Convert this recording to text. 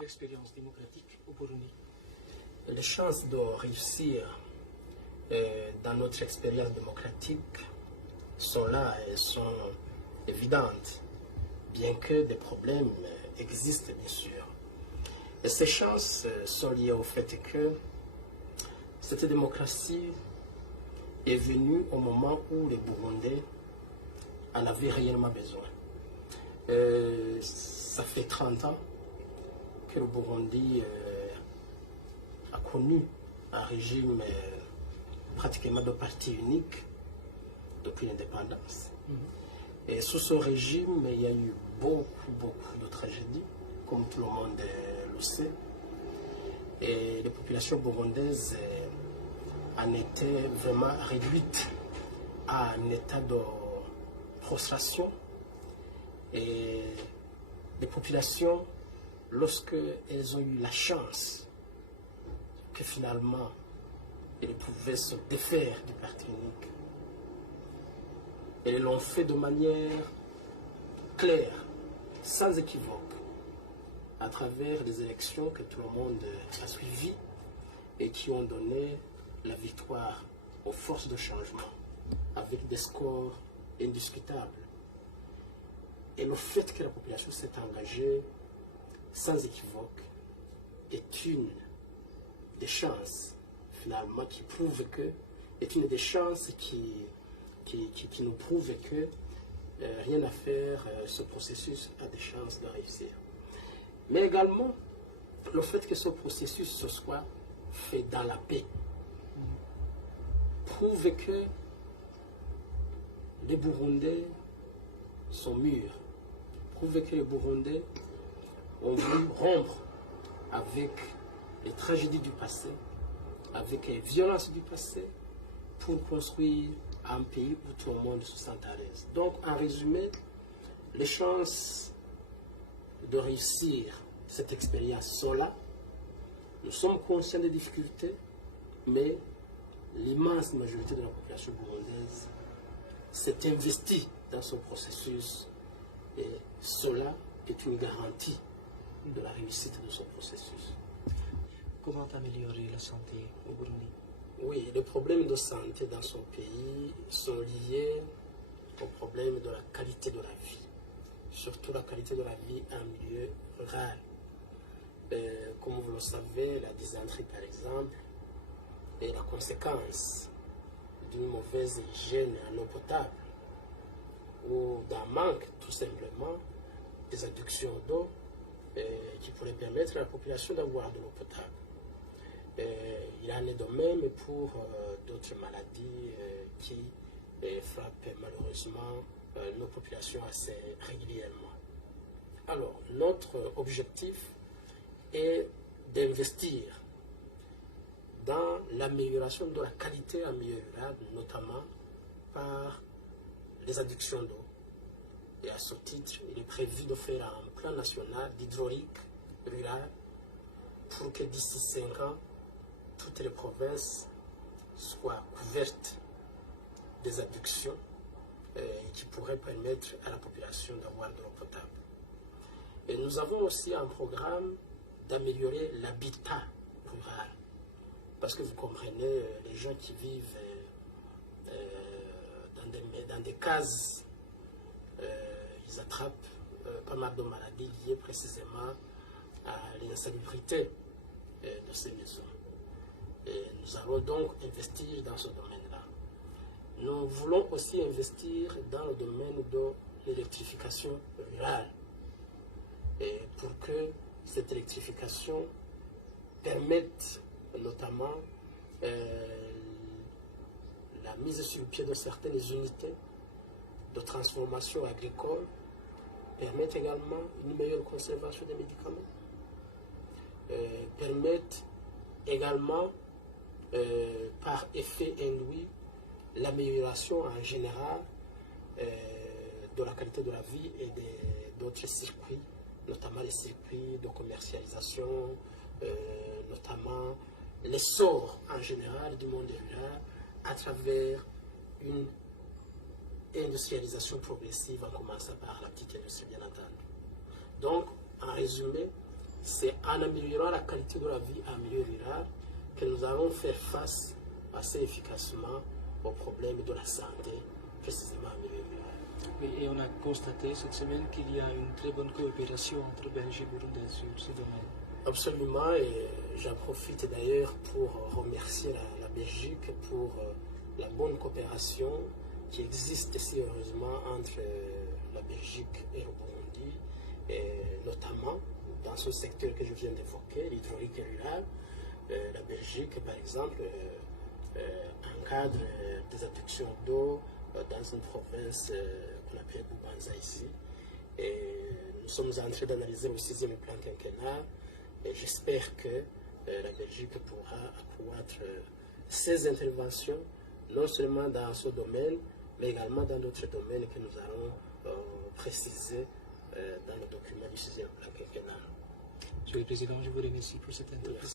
l'expérience démocratique au Burundi? Les chances de réussir dans notre expérience démocratique sont là et sont évidentes, bien que des problèmes existent bien sûr. Et ces chances sont liées au fait que cette démocratie est venue au moment où les Burundais en avaient réellement besoin. Ça fait 30 ans que le Burundi a connu un régime pratiquement de parti unique depuis l'indépendance. Et sous ce régime, il y a eu beaucoup de tragédies, comme tout le monde le sait. Et les populations burundaises en étaient vraiment réduites à un état de prostration. Et les populations, lorsqu'elles ont eu la chance que finalement elles pouvaient se défaire du parti unique, elles l'ont fait de manière claire, sans équivoque, à travers les élections que tout le monde a suivies et qui ont donné la victoire aux forces de changement avec des scores indiscutables. Et le fait que la population s'est engagée sans équivoque est une des chances finalement qui prouve que, est une des chances qui nous prouve que rien à faire, ce processus a des chances de réussir. Mais également, le fait que ce processus se soit fait dans la paix prouve que les Burundais sont mûrs, prouve que les Burundais ont voulu rompre avec les tragédies du passé, avec les violences du passé, pour construire un pays où tout le monde se sent à l'aise. Donc, en résumé, les chances de réussir cette expérience sont là. Nous sommes conscients des difficultés, mais l'immense majorité de la population burundaise s'est investie dans ce processus et cela est une garantie de la réussite de ce processus. Comment améliorer la santé au Burundi? Oui, les problèmes de santé dans son pays sont liés au problème de la qualité de la vie, surtout la qualité de la vie en milieu rural. Comme vous le savez, la dysenterie par exemple est la conséquence d'une mauvaise hygiène en eau potable ou d'un manque tout simplement des adductions d'eau qui pourraient permettre à la population d'avoir de l'eau potable. Il en est de même pour d'autres maladies qui frappent malheureusement nos populations assez régulièrement. Alors, notre objectif est d'investir dans l'amélioration de la qualité en milieu rural, notamment par les adductions d'eau. Et à ce titre, il est prévu de faire un plan national d'hydraulique rurale pour que d'ici 5 ans, toutes les provinces soient couvertes des adductions qui pourraient permettre à la population d'avoir de l'eau potable. Et nous avons aussi un programme d'améliorer l'habitat rural. Parce que vous comprenez, les gens qui vivent dans des cases, ils attrapent pas mal de maladies liées précisément à l'insalubrité de ces maisons. Et nous allons donc investir dans ce domaine-là. Nous voulons aussi investir dans le domaine de l'électrification rurale. Et pour que cette électrification permette notamment la mise sur pied de certaines unités de transformation agricole, permette également une meilleure conservation des médicaments, permettent également par effet induit l'amélioration en général de la qualité de la vie et d'autres circuits, notamment les circuits de commercialisation, notamment l'essor en général du monde rural à travers une industrialisation progressive en commençant par la petite industrie bien entendu. Donc, en résumé, c'est en améliorant la qualité de la vie en milieu rural que nous allons faire face assez efficacement aux problèmes de la santé, précisément en milieu rural. Oui, et on a constaté cette semaine qu'il y a une très bonne coopération entre Belge et Burundi sur ce domaine. Absolument, et j'en profite d'ailleurs pour remercier la Belgique pour la bonne coopération qui existe si heureusement entre la Belgique et le Burundi, et notamment dans ce secteur que je viens d'évoquer, l'hydraulique rurale. La Belgique, par exemple, encadre des adductions d'eau dans une province qu'on appelle Bubanza ici. Et nous sommes en train d'analyser le 6e plan quinquennal. Et j'espère que la Belgique pourra accroître ses interventions, non seulement dans ce domaine, mais également dans d'autres domaines que nous allons préciser dans le document du 6e plan quinquennal. Monsieur le Président, je vous remercie pour cette intervention.